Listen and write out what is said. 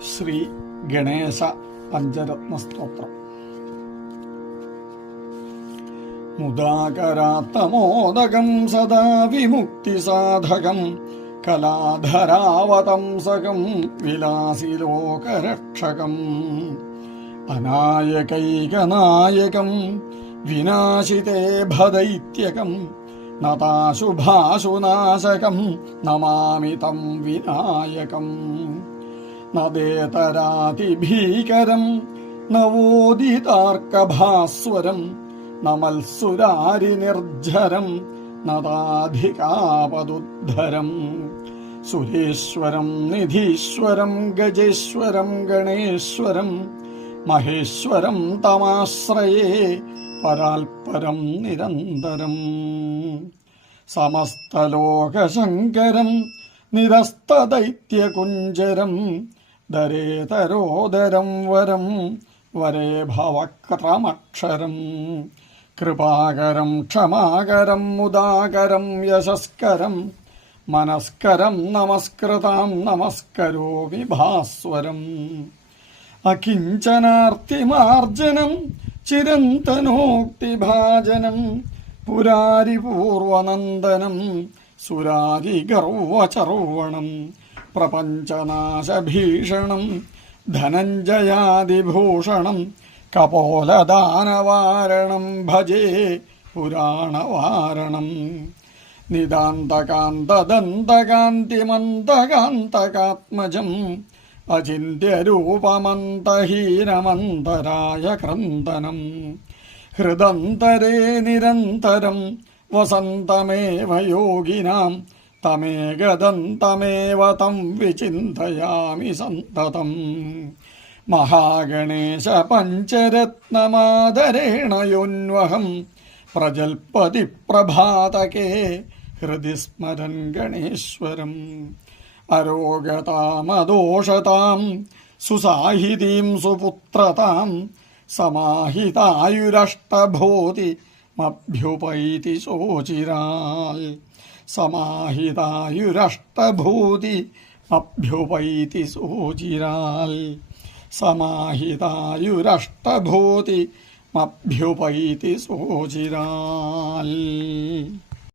ശ്രീ ഗണേശ പഞ്ചരത്ന സ്തോത്രം. മുദാകരാത്തമോദകം സദാ വിമുക്തിസാധകം കലാധരാവതംസകം വിലാസിലോകരക്ഷകം അനായകൈകനായകം വിനാശിതേ ഭദൈത്യകം നതാശുഭാശുനാശകം നമാമി തം വിനായകം. നദേതരാതിഭീകരം നവോദിതാർക്കഭാസ്വരം നമൽസുരാരിനിർജ്ജരം നതാധികാപദുദ്ധരം. സുരേശ്വരം നിധീശ്വരം ഗജേശ്വരം ഗണേശ്വരം മഹേശ്വരം തമാശ്രയേ പരാൽപരം നിരന്തരം. സമസ്തലോകശങ്കരം നിരസ്തദൈത്യകുഞ്ചരം ദരേതരോദരം വരം വരേ ഭവക്രമക്ഷരം. കൃപാകരം ക്ഷമാകരം മുദാകരം യശസ്കരം മനസ്കരം നമസ്കൃതാം നമസ്കരോമി ഭാസ്വരം. അകിഞ്ചനാർത്തിമാർജനം ചിരന്തനോക്തിഭാജനം പുരാരിപൂർവനന്ദനം സുരാരിഗർവചർവണം. പ്രപഞ്ചനാശഭീഷണം ധനഞ്ജയാദിഭൂഷണം കപോലദാനവാരണം ഭജേ പുരാണവാരണം. നിതാന്തകാന്തദന്തകാന്തിമന്തകാന്തകാത്മജം അചിന്യരൂപമന്തഹീനമന്തരായ ക്രന്ദനം. ഹൃദന്തരേ നിരന്തരം വസന്തമേവ യോഗിനാം തമേകദന്തമേവ തം വിചിന്തയാമി സന്തതം. മഹാഗണേശ പഞ്ചരത്നമാദരേണ യോന്വഹം പ്രജൽപതി പ്രഭാതകേ ഹൃദി സ്മരൻ ഗണേശ്വരം. അരോഗതാമദോഷതാം സുസാഹിതീം സുപുത്രതാം സമാഹിതായുരഷ്ടഭൂതി മഭ്യുപൈതി സോചിരാൽ. സമാഹിതായുരഷ്ടഭൂതി മഭ്യുപൈതി സോചിരാൽ. സമാഹിതായുരഷ്ടഭൂതി മഭ്യുപൈതി സോചിരാൽ.